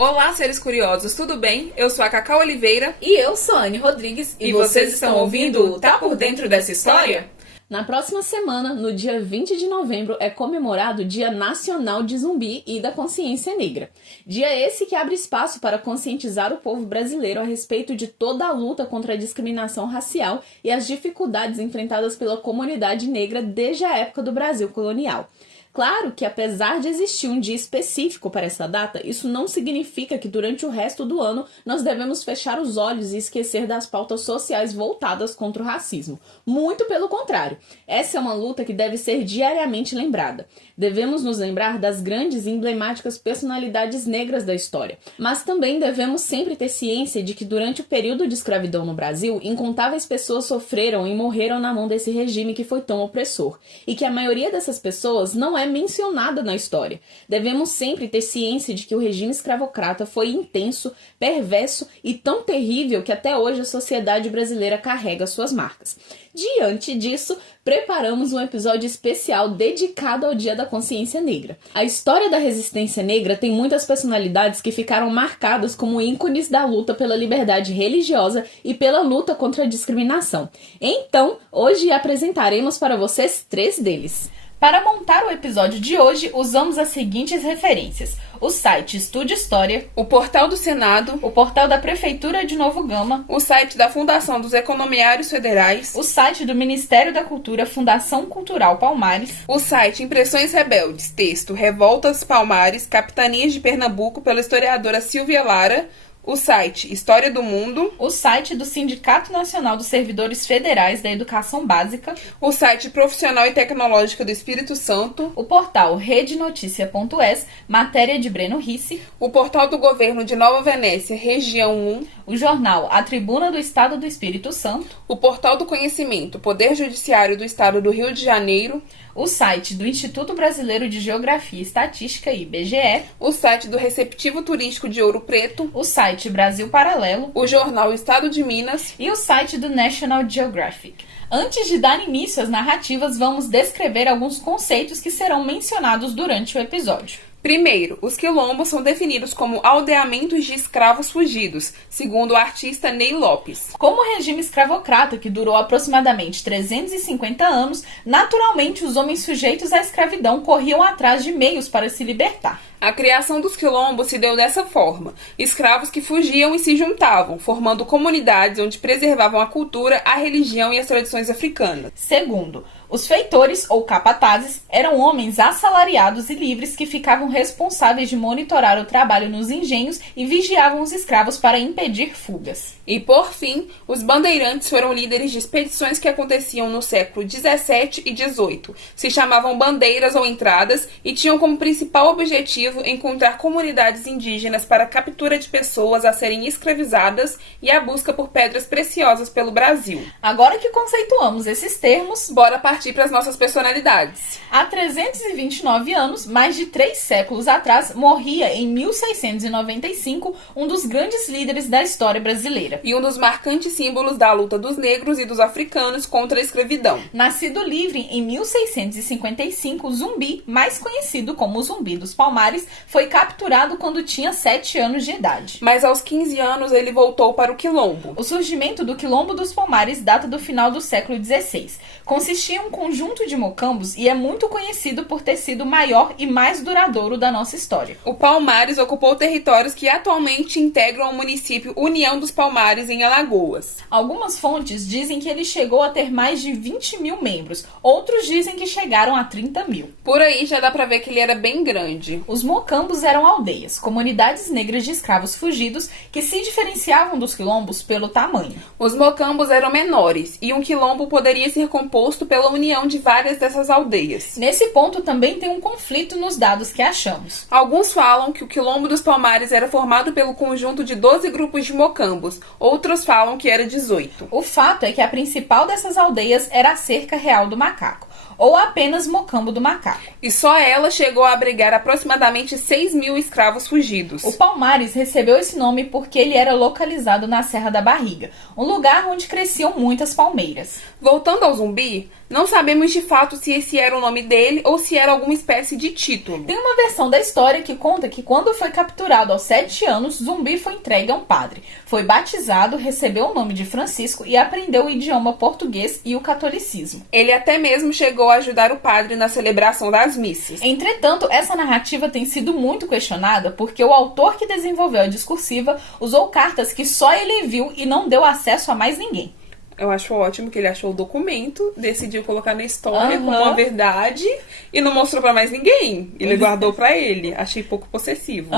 Olá, seres curiosos, tudo bem? Eu sou a Cacau Oliveira. E eu sou a Anne Rodrigues. E vocês estão ouvindo Tá Por Dentro dessa História? Na próxima semana, no dia 20 de novembro, é comemorado o Dia Nacional de Zumbi e da Consciência Negra. Dia esse que abre espaço para conscientizar o povo brasileiro a respeito de toda a luta contra a discriminação racial e as dificuldades enfrentadas pela comunidade negra desde a época do Brasil colonial. Claro que, apesar de existir um dia específico para essa data, isso não significa que durante o resto do ano nós devemos fechar os olhos e esquecer das pautas sociais voltadas contra o racismo. Muito pelo contrário, essa é uma luta que deve ser diariamente lembrada. Devemos nos lembrar das grandes e emblemáticas personalidades negras da história, mas também devemos sempre ter ciência de que durante o período de escravidão no Brasil, incontáveis pessoas sofreram e morreram na mão desse regime que foi tão opressor, e que a maioria dessas pessoas não é mencionada na história. Devemos sempre ter ciência de que o regime escravocrata foi intenso, perverso e tão terrível que até hoje a sociedade brasileira carrega suas marcas. Diante disso, preparamos um episódio especial dedicado ao Dia da Consciência Negra. A história da resistência negra tem muitas personalidades que ficaram marcadas como ícones da luta pela liberdade religiosa e pela luta contra a discriminação. Então, hoje apresentaremos para vocês 3 deles. Para montar o episódio de hoje, usamos as seguintes referências: o site Estude História, o portal do Senado, o portal da Prefeitura de Novo Gama, o site da Fundação dos Economiários Federais, o site do Ministério da Cultura, Fundação Cultural Palmares, o site Impressões Rebeldes, texto Revoltas Palmares, Capitanias de Pernambuco, pela historiadora Silvia Lara, o site História do Mundo, o site do Sindicato Nacional dos Servidores Federais da Educação Básica, o site Profissional e Tecnológica do Espírito Santo, o portal redenoticia.es, matéria de Breno Risse, o portal do Governo de Nova Venécia, Região 1, o jornal A Tribuna do Estado do Espírito Santo, o portal do Conhecimento, Poder Judiciário do Estado do Rio de Janeiro, o site do Instituto Brasileiro de Geografia e Estatística, IBGE, o site do Receptivo Turístico de Ouro Preto, o site Brasil Paralelo, o jornal Estado de Minas e o site do National Geographic. Antes de dar início às narrativas, vamos descrever alguns conceitos que serão mencionados durante o episódio. Primeiro, os quilombos são definidos como aldeamentos de escravos fugidos, segundo o artista Ney Lopes. Como o regime escravocrata, que durou aproximadamente 350 anos, naturalmente os homens sujeitos à escravidão corriam atrás de meios para se libertar. A criação dos quilombos se deu dessa forma: escravos que fugiam e se juntavam, formando comunidades onde preservavam a cultura, a religião e as tradições africanas. Segundo, os feitores, ou capatazes, eram homens assalariados e livres que ficavam responsáveis de monitorar o trabalho nos engenhos e vigiavam os escravos para impedir fugas. E, por fim, os bandeirantes foram líderes de expedições que aconteciam no século XVII e XVIII. Se chamavam bandeiras ou entradas e tinham como principal objetivo encontrar comunidades indígenas para a captura de pessoas a serem escravizadas e a busca por pedras preciosas pelo Brasil. Agora que conceituamos esses termos, bora partir para as nossas personalidades. Há 329 anos, mais de 3 séculos atrás, morria em 1695 um dos grandes líderes da história brasileira. E um dos marcantes símbolos da luta dos negros e dos africanos contra a escravidão. Nascido livre em 1655, Zumbi, mais conhecido como Zumbi dos Palmares, foi capturado quando tinha 7 anos de idade. Mas aos 15 anos ele voltou para o quilombo. O surgimento do Quilombo dos Palmares data do final do século XVI. Consistia em um conjunto de mocambos e é muito conhecido por ter sido o maior e mais duradouro da nossa história. O Palmares ocupou territórios que atualmente integram o município União dos Palmares, em Alagoas. Algumas fontes dizem que ele chegou a ter mais de 20 mil membros, outros dizem que chegaram a 30 mil. Por aí já dá pra ver que ele era bem grande. Os mocambos eram aldeias, comunidades negras de escravos fugidos que se diferenciavam dos quilombos pelo tamanho. Os mocambos eram menores e um quilombo poderia ser composto pela união de várias dessas aldeias. Nesse ponto também tem um conflito nos dados que achamos. Alguns falam que o Quilombo dos Palmares era formado pelo conjunto de 12 grupos de mocambos, outros falam que era 18. O fato é que a principal dessas aldeias era a Cerca Real do Macaco, ou apenas Mocambo do Macaco. E só ela chegou a abrigar aproximadamente 6 mil escravos fugidos. O Palmares recebeu esse nome porque ele era localizado na Serra da Barriga, um lugar onde cresciam muitas palmeiras. Voltando ao Zumbi, Não sabemos de fato se esse era o nome dele ou se era alguma espécie de título. Tem uma versão da história que conta que quando foi capturado aos 7 anos, Zumbi foi entregue a um padre. Foi batizado, recebeu o nome de Francisco e aprendeu o idioma português e o catolicismo. Ele até mesmo chegou a ajudar o padre na celebração das missas. Entretanto, essa narrativa tem sido muito questionada porque o autor que desenvolveu a discursiva usou cartas que só ele viu e não deu acesso a mais ninguém. Eu acho ótimo que ele achou o documento, decidiu colocar na história como uma verdade e não mostrou pra mais ninguém. Ele guardou pra ele. Achei pouco possessivo.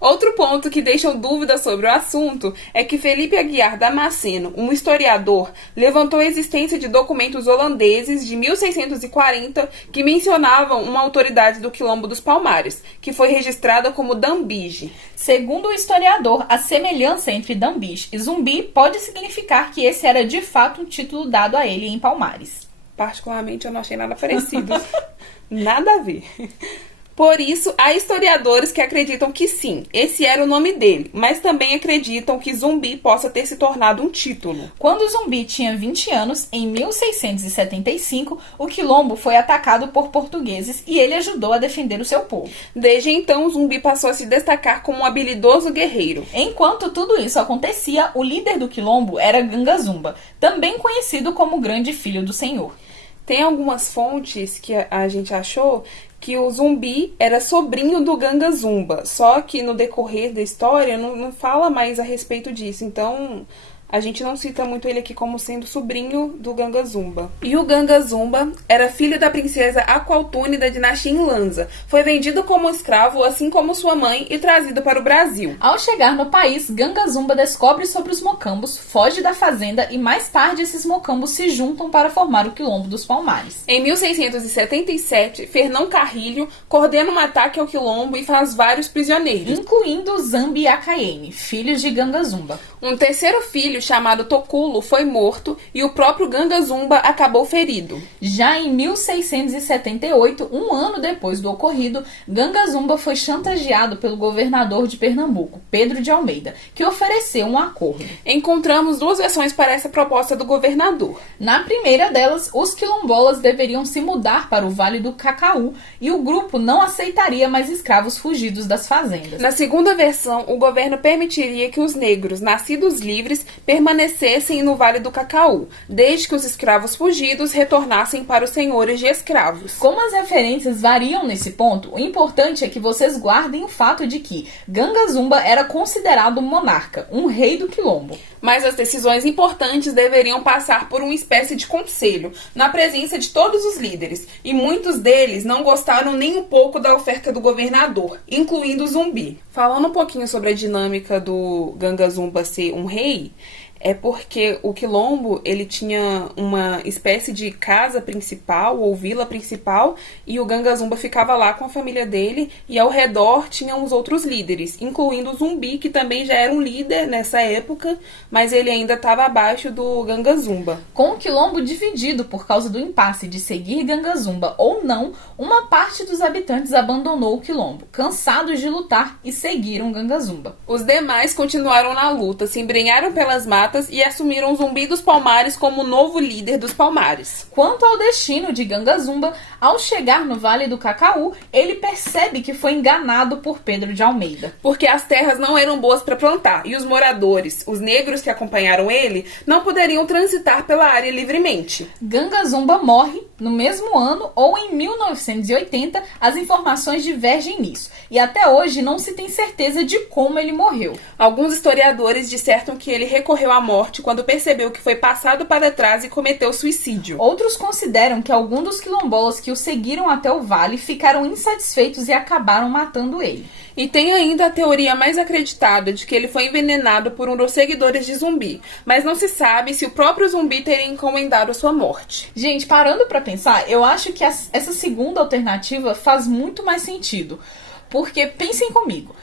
Outro ponto que deixa dúvidas sobre o assunto é que Felipe Aguiar Damasceno, um historiador, levantou a existência de documentos holandeses de 1640 que mencionavam uma autoridade do Quilombo dos Palmares, que foi registrada como Dambige. Segundo o historiador, a semelhança entre Dambige e Zumbi pode significar que esse era de fato um título dado a ele em Palmares. Particularmente, eu não achei nada parecido. Nada a ver. Por isso, há historiadores que acreditam que sim, esse era o nome dele, mas também acreditam que Zumbi possa ter se tornado um título. Quando Zumbi tinha 20 anos, em 1675, o Quilombo foi atacado por portugueses e ele ajudou a defender o seu povo. Desde então, Zumbi passou a se destacar como um habilidoso guerreiro. Enquanto tudo isso acontecia, o líder do Quilombo era Gangazumba, também conhecido como Grande Filho do Senhor. Tem algumas fontes que a gente achou que o Zumbi era sobrinho do Gangazumba, só que no decorrer da história não fala mais a respeito disso, então a gente não cita muito ele aqui como sendo sobrinho do Gangazumba. E o Gangazumba era filho da princesa Aqualtune da dinastia Inlanza. Foi vendido como escravo, assim como sua mãe, e trazido para o Brasil. Ao chegar no país, Gangazumba descobre sobre os mocambos, foge da fazenda e mais tarde esses mocambos se juntam para formar o Quilombo dos Palmares. Em 1677, Fernão Carrilho coordena um ataque ao Quilombo e faz vários prisioneiros, incluindo Zambi e Acaiene, filhos de Gangazumba. Um terceiro filho, chamado Toculo, foi morto e o próprio Gangazumba acabou ferido. Já em 1678, um ano depois do ocorrido, Gangazumba foi chantageado pelo governador de Pernambuco, Pedro de Almeida, que ofereceu um acordo. Encontramos duas versões para essa proposta do governador. Na primeira delas, os quilombolas deveriam se mudar para o Vale do Cacaú e o grupo não aceitaria mais escravos fugidos das fazendas. Na segunda versão, o governo permitiria que os negros nascidos livres permanecessem no Vale do Cacaú, desde que os escravos fugidos retornassem para os senhores de escravos. Como as referências variam nesse ponto, o importante é que vocês guardem o fato de que Gangazumba era considerado um monarca, um rei do Quilombo. Mas as decisões importantes deveriam passar por uma espécie de conselho, na presença de todos os líderes, e muitos deles não gostaram nem um pouco da oferta do governador, incluindo Zumbi. Falando um pouquinho sobre a dinâmica do Gangazumba ser um rei, é porque o Quilombo, ele tinha uma espécie de casa principal ou vila principal e o Gangazumba ficava lá com a família dele e ao redor tinham os outros líderes, incluindo o Zumbi, que também já era um líder nessa época, mas ele ainda estava abaixo do Gangazumba. Com o Quilombo dividido por causa do impasse de seguir Gangazumba ou não, uma parte dos habitantes abandonou o Quilombo, cansados de lutar, e seguiram Gangazumba. Os demais continuaram na luta, se embrenharam pelas matas e assumiram o Zumbi dos Palmares como o novo líder dos Palmares. Quanto ao destino de Gangazumba, ao chegar no Vale do Cacaú, ele percebe que foi enganado por Pedro de Almeida. Porque as terras não eram boas para plantar e os moradores, os negros que acompanharam ele, não poderiam transitar pela área livremente. Gangazumba morre no mesmo ano ou em 1980, as informações divergem nisso. E até hoje não se tem certeza de como ele morreu. Alguns historiadores dissertam que ele recorreu à morte quando percebeu que foi passado para trás e cometeu suicídio. Outros consideram que alguns dos quilombolas que o seguiram até o vale ficaram insatisfeitos e acabaram matando ele. E tem ainda a teoria mais acreditada de que ele foi envenenado por um dos seguidores de Zumbi, mas não se sabe se o próprio Zumbi teria encomendado a sua morte. Gente, parando pra pensar, eu acho que essa segunda alternativa faz muito mais sentido. Porque, pensem comigo,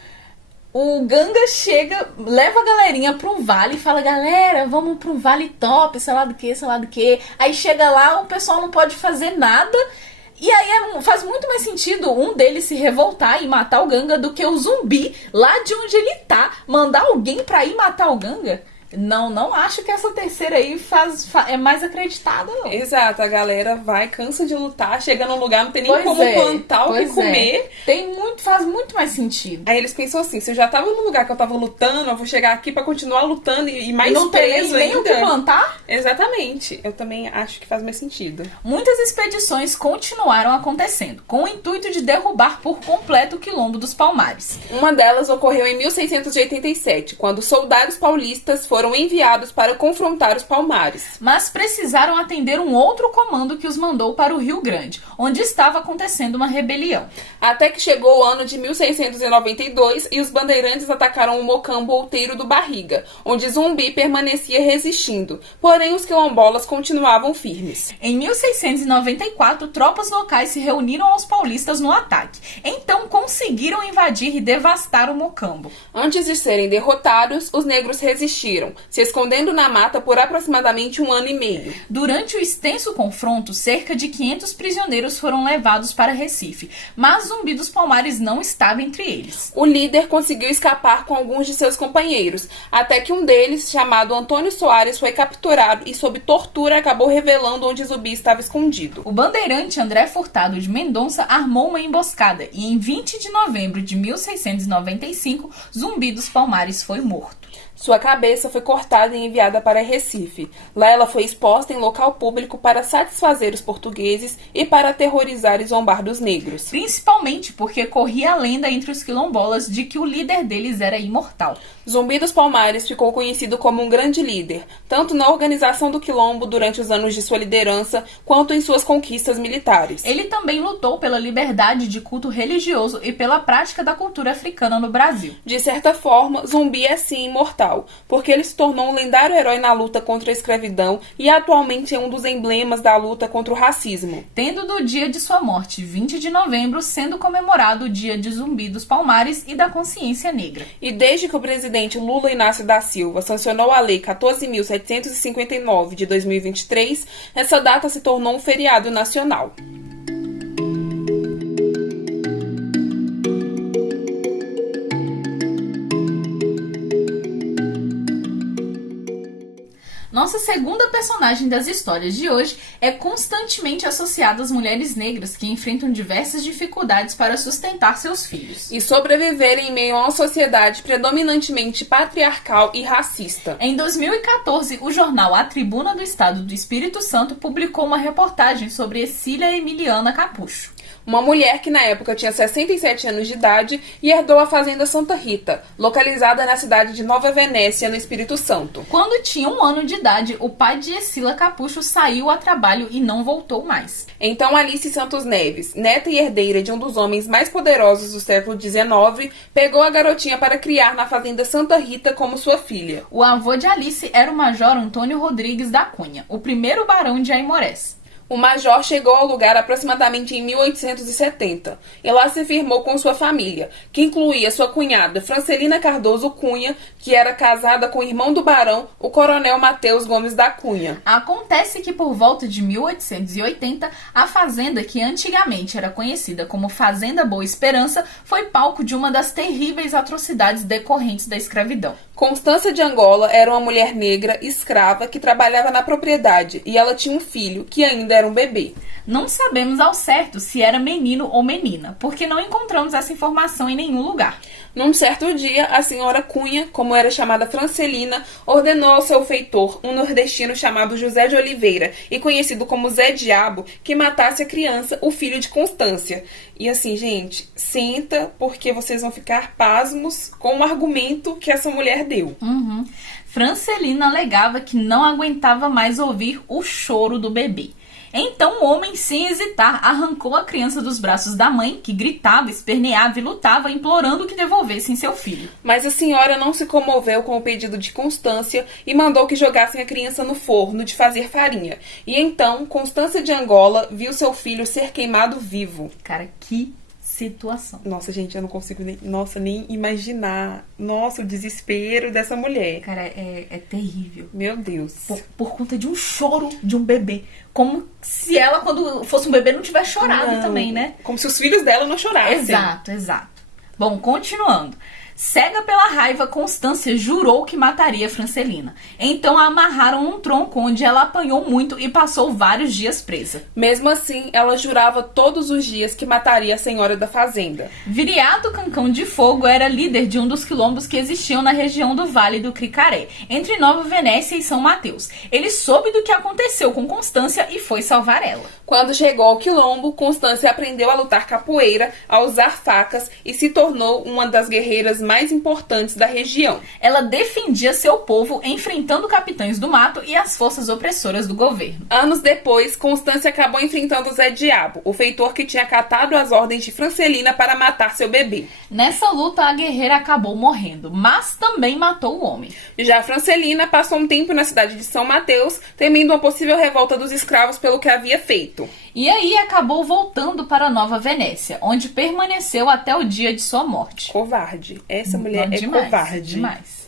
o Ganga chega, leva a galerinha pra um vale e fala: galera, vamos pra um vale top, sei lá do que, sei lá do que. Aí chega lá, o pessoal não pode fazer nada. E aí faz muito mais sentido um deles se revoltar e matar o Ganga do que o Zumbi, lá de onde ele tá, mandar alguém pra ir matar o Ganga. Não acho que essa terceira aí é mais acreditada, não. Exato, a galera vai, cansa de lutar, chega num lugar, não tem nem como plantar o que comer. Faz muito mais sentido. Aí eles pensam assim, se eu já tava no lugar que eu tava lutando, eu vou chegar aqui pra continuar lutando e mais não preso tem nem o que plantar? Exatamente, eu também acho que faz mais sentido. Muitas expedições continuaram acontecendo, com o intuito de derrubar por completo o Quilombo dos Palmares. Uma delas ocorreu em 1687, quando soldados paulistas foram enviados para confrontar os Palmares. Mas precisaram atender um outro comando que os mandou para o Rio Grande, onde estava acontecendo uma rebelião. Até que chegou o ano de 1692 e os bandeirantes atacaram o Mocambo Outeiro do Barriga, onde Zumbi permanecia resistindo, porém os quilombolas continuavam firmes. Em 1694, tropas locais se reuniram aos paulistas no ataque. Então conseguiram invadir e devastar o Mocambo. Antes de serem derrotados, os negros resistiram, se escondendo na mata por aproximadamente 1 ano e meio. Durante o extenso confronto, cerca de 500 prisioneiros foram levados para Recife, mas Zumbi dos Palmares não estava entre eles. O líder conseguiu escapar com alguns de seus companheiros, até que um deles, chamado Antônio Soares, foi capturado e sob tortura acabou revelando onde Zumbi estava escondido. O bandeirante André Furtado de Mendonça armou uma emboscada e em 20 de novembro de 1695, Zumbi dos Palmares foi morto. Sua cabeça foi cortada e enviada para Recife. Lá ela foi exposta em local público para satisfazer os portugueses e para aterrorizar e zombar dos negros. Principalmente porque corria a lenda entre os quilombolas de que o líder deles era imortal. Zumbi dos Palmares ficou conhecido como um grande líder, tanto na organização do quilombo durante os anos de sua liderança, quanto em suas conquistas militares. Ele também lutou pela liberdade de culto religioso e pela prática da cultura africana no Brasil. De certa forma, Zumbi é sim imortal, porque ele se tornou um lendário herói na luta contra a escravidão e atualmente é um dos emblemas da luta contra o racismo. Tendo do dia de sua morte, 20 de novembro, sendo comemorado o dia de Zumbi dos Palmares e da consciência negra. E desde que o presidente Lula Inácio da Silva sancionou a Lei 14.759 de 2023, essa data se tornou um feriado nacional. Nossa segunda personagem das histórias de hoje é constantemente associada às mulheres negras que enfrentam diversas dificuldades para sustentar seus filhos. E sobreviverem em meio a uma sociedade predominantemente patriarcal e racista. Em 2014, o jornal A Tribuna do Estado do Espírito Santo publicou uma reportagem sobre Exília Emiliana Capucho. Uma mulher que na época tinha 67 anos de idade e herdou a fazenda Santa Rita, localizada na cidade de Nova Venécia, no Espírito Santo. Quando tinha 1 ano de idade, o pai de Exília Capucho saiu a trabalho e não voltou mais. Então Alice Santos Neves, neta e herdeira de um dos homens mais poderosos do século XIX, pegou a garotinha para criar na fazenda Santa Rita como sua filha. O avô de Alice era o Major Antônio Rodrigues da Cunha, o primeiro barão de Aimorés. O major chegou ao lugar aproximadamente em 1870 e lá se firmou com sua família, que incluía sua cunhada Francelina Cardoso Cunha, que era casada com o irmão do barão, o coronel Mateus Gomes da Cunha. Acontece que por volta de 1880, a fazenda, que antigamente era conhecida como Fazenda Boa Esperança, foi palco de uma das terríveis atrocidades decorrentes da escravidão. Constância de Angola era uma mulher negra, escrava, que trabalhava na propriedade e ela tinha um filho, que ainda era um bebê. Não sabemos ao certo se era menino ou menina, porque não encontramos essa informação em nenhum lugar. Num certo dia, a senhora Cunha, como era chamada Francelina, ordenou ao seu feitor, um nordestino chamado José de Oliveira, e conhecido como Zé Diabo, que matasse a criança, o filho de Constância. E assim, gente, senta, porque vocês vão ficar pasmos com o argumento que essa mulher deu. Francelina alegava que não aguentava mais ouvir o choro do bebê. Então o homem, sem hesitar, arrancou a criança dos braços da mãe, que gritava, esperneava e lutava, implorando que devolvessem seu filho. Mas a senhora não se comoveu com o pedido de Constância e mandou que jogassem a criança no forno de fazer farinha. E então, Constância de Angola viu seu filho ser queimado vivo. Cara, que situação. Nossa, gente, eu não consigo nem imaginar. Nossa, o desespero dessa mulher. Cara, é terrível. Meu Deus. Por conta de um choro de um bebê. Como se ela, quando fosse um bebê, não tivesse chorado também, né? Como se os filhos dela não chorassem. Exato. Bom, continuando. Cega pela raiva, Constância jurou que mataria Francelina. Então a amarraram num tronco onde ela apanhou muito e passou vários dias presa. Mesmo assim, ela jurava todos os dias que mataria a senhora da fazenda. Viriato Cancão de Fogo era líder de um dos quilombos que existiam na região do Vale do Cricaré, entre Nova Venécia e São Mateus. Ele soube do que aconteceu com Constância e foi salvar ela. Quando chegou ao quilombo, Constância aprendeu a lutar capoeira, a usar facas e se tornou uma das guerreiras mais importantes da região. Ela defendia seu povo enfrentando capitães do mato e as forças opressoras do governo. Anos depois, Constância acabou enfrentando Zé Diabo, o feitor que tinha acatado as ordens de Francelina para matar seu bebê. Nessa luta, a guerreira acabou morrendo, mas também matou o homem. Já Francelina passou um tempo na cidade de São Mateus, temendo uma possível revolta dos escravos pelo que havia feito. E aí acabou voltando para Nova Venécia, onde permaneceu até o dia de sua morte. Covarde. Essa mulher Demais, covarde. Demais.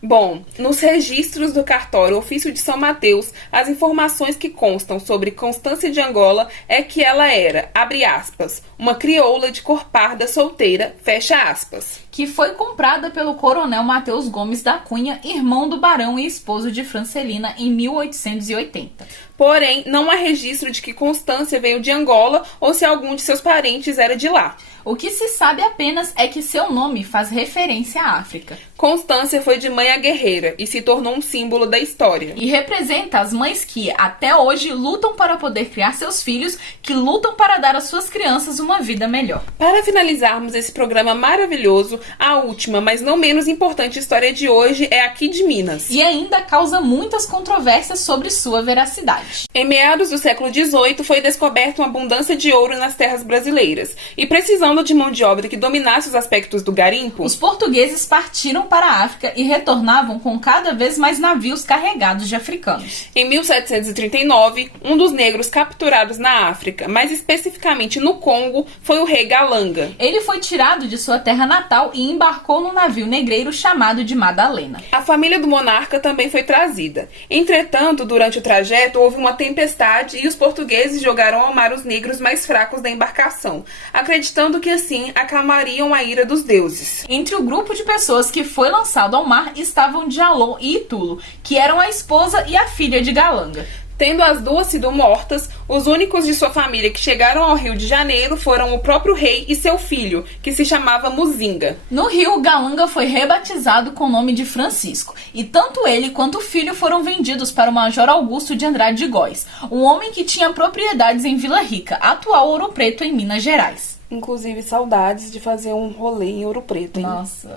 Bom, nos registros do cartório Ofício de São Mateus, as informações que constam sobre Constância de Angola é que ela era, abre aspas, uma crioula de cor parda solteira, fecha aspas. Que foi comprada pelo coronel Mateus Gomes da Cunha, irmão do barão e esposo de Francelina, em 1880. Porém, não há registro de que Constância veio de Angola ou se algum de seus parentes era de lá. O que se sabe apenas é que seu nome faz referência à África. Constância foi de mãe a guerreira e se tornou um símbolo da história. E representa as mães que, até hoje, lutam para poder criar seus filhos, que lutam para dar às suas crianças uma vida melhor. Para finalizarmos esse programa maravilhoso, a última, mas não menos importante história de hoje é aqui de Minas. E ainda causa muitas controvérsias sobre sua veracidade. Em meados do século XVIII, foi descoberta uma abundância de ouro nas terras brasileiras. E precisando de mão de obra que dominasse os aspectos do garimpo, os portugueses partiram para a África e retornavam com cada vez mais navios carregados de africanos. Em 1739, um dos negros capturados na África, mais especificamente no Congo, foi o rei Galanga. Ele foi tirado de sua terra natal e embarcou num navio negreiro chamado de Madalena. A família do monarca também foi trazida. Entretanto, durante o trajeto, houve uma tempestade e os portugueses jogaram ao mar os negros mais fracos da embarcação, acreditando que assim acalmariam a ira dos deuses. Entre o grupo de pessoas que foi lançado ao mar estavam Djalon e Itulo, que eram a esposa e a filha de Galanga. Tendo as duas sido mortas, os únicos de sua família que chegaram ao Rio de Janeiro foram o próprio rei e seu filho, que se chamava Muzinga. No Rio, Galanga foi rebatizado com o nome de Francisco, e tanto ele quanto o filho foram vendidos para o Major Augusto de Andrade de Góes, um homem que tinha propriedades em Vila Rica, atual Ouro Preto, em Minas Gerais. Inclusive, saudades de fazer um rolê em Ouro Preto, hein? Nossa,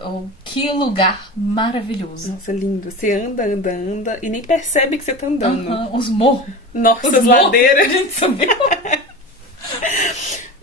que lugar maravilhoso. Nossa, lindo. Você anda e nem percebe que você tá andando. Os morros. Nossa, as ladeiras. A gente subiu.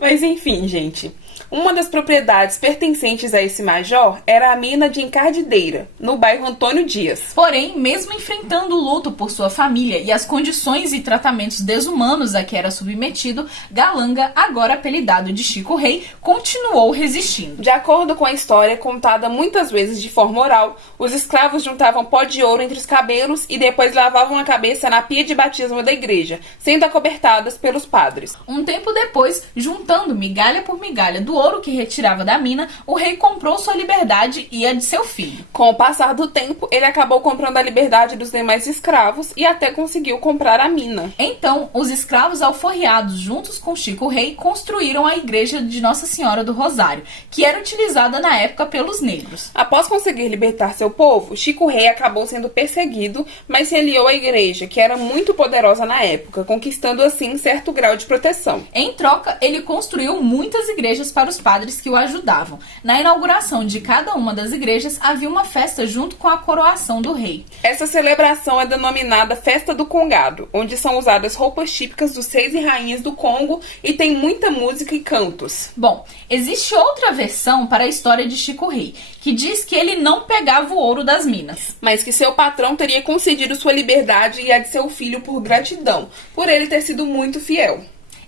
Mas enfim, gente. Uma das propriedades pertencentes a esse major era a mina de Encardideira, no bairro Antônio Dias. Porém, mesmo enfrentando o luto por sua família e as condições e tratamentos desumanos a que era submetido, Galanga, agora apelidado de Chico Rei, continuou resistindo. De acordo com a história, contada muitas vezes de forma oral, os escravos juntavam pó de ouro entre os cabelos e depois lavavam a cabeça na pia de batismo da igreja, sendo acobertadas pelos padres. Um tempo depois, juntando migalha por migalha do ouro que retirava da mina, o rei comprou sua liberdade e a de seu filho. Com o passar do tempo, ele acabou comprando a liberdade dos demais escravos e até conseguiu comprar a mina. Então, os escravos alforriados, juntos com Chico Rei, construíram a igreja de Nossa Senhora do Rosário, que era utilizada na época pelos negros. Após conseguir libertar seu povo, Chico Rei acabou sendo perseguido, mas se aliou à igreja, que era muito poderosa na época, conquistando assim certo grau de proteção. Em troca, ele construiu muitas igrejas para os padres que o ajudavam. Na inauguração de cada uma das igrejas havia uma festa junto com a coroação do rei. Essa celebração é denominada Festa do Congado, onde são usadas roupas típicas dos reis e rainhas do Congo e tem muita música e cantos. Bom, existe outra versão para a história de Chico Rei, que diz que ele não pegava o ouro das minas, mas que seu patrão teria concedido sua liberdade e a de seu filho por gratidão, por ele ter sido muito fiel.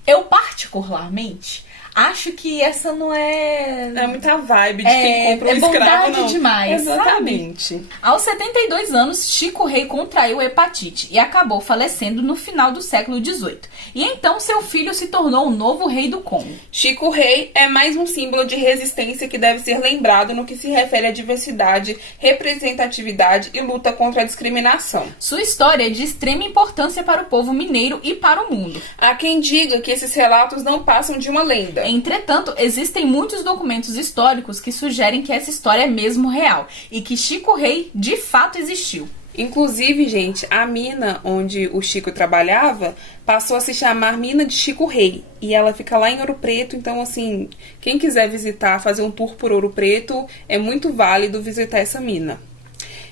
Eu particularmente acho que essa não é... Não é muita vibe de quem compra um escravo, não. Demais, Exatamente. sabe? Aos 72 anos, Chico Rei contraiu hepatite e acabou falecendo no final do século XVIII. E então seu filho se tornou o novo rei do Congo. Chico Rei é mais um símbolo de resistência que deve ser lembrado no que se refere à diversidade, representatividade e luta contra a discriminação. Sua história é de extrema importância para o povo mineiro e para o mundo. Há quem diga que esses relatos não passam de uma lenda. Entretanto, existem muitos documentos históricos que sugerem que essa história é mesmo real e que Chico Rei de fato existiu. Inclusive, gente, a mina onde o Chico trabalhava passou a se chamar Mina de Chico Rei. E ela fica lá em Ouro Preto, então, assim, quem quiser visitar, fazer um tour por Ouro Preto, é muito válido visitar essa mina.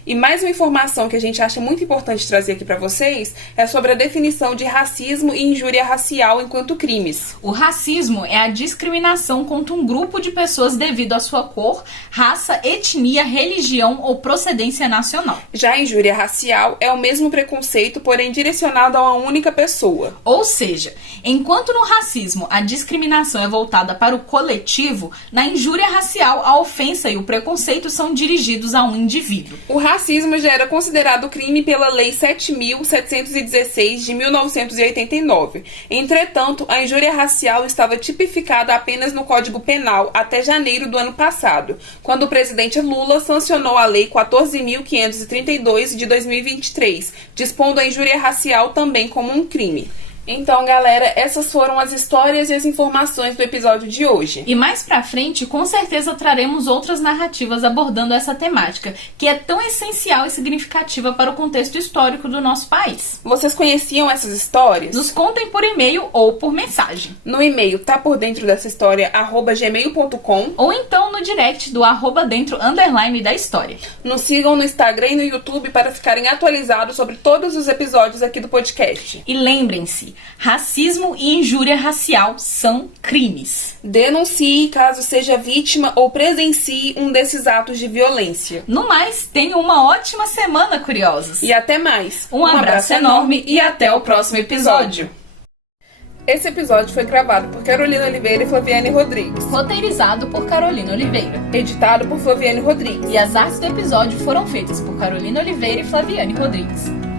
E mais uma informação que a gente acha muito importante trazer aqui para vocês é sobre a definição de racismo e injúria racial enquanto crimes. O racismo é a discriminação contra um grupo de pessoas devido à sua cor, raça, etnia, religião ou procedência nacional. Já a injúria racial é o mesmo preconceito, porém direcionado a uma única pessoa. Ou seja, enquanto no racismo a discriminação é voltada para o coletivo, na injúria racial a ofensa e o preconceito são dirigidos a um indivíduo. O racismo já era considerado crime pela Lei 7.716 de 1989. Entretanto, a injúria racial estava tipificada apenas no Código Penal até janeiro do ano passado, quando o presidente Lula sancionou a Lei 14.532 de 2023, dispondo a injúria racial também como um crime. Então, galera, essas foram as histórias e as informações do episódio de hoje. E mais pra frente, com certeza traremos outras narrativas abordando essa temática, que é tão essencial e significativa para o contexto histórico do nosso país. Vocês conheciam essas histórias? Nos contem por e-mail ou por mensagem. No e-mail tá por dentro dessa história @gmail.com ou então no direct do @dentro_ da história. Nos sigam no Instagram e no YouTube para ficarem atualizados sobre todos os episódios aqui do podcast. E lembrem-se, racismo e injúria racial são crimes. Denuncie caso seja vítima ou presencie um desses atos de violência. No mais, tenham uma ótima semana, curiosos. E até mais. Um abraço enorme e até o próximo episódio. Esse episódio foi gravado por Carolina Oliveira e Flaviane Rodrigues. Roteirizado por Carolina Oliveira. Editado por Flaviane Rodrigues. E as artes do episódio foram feitas por Carolina Oliveira e Flaviane Rodrigues.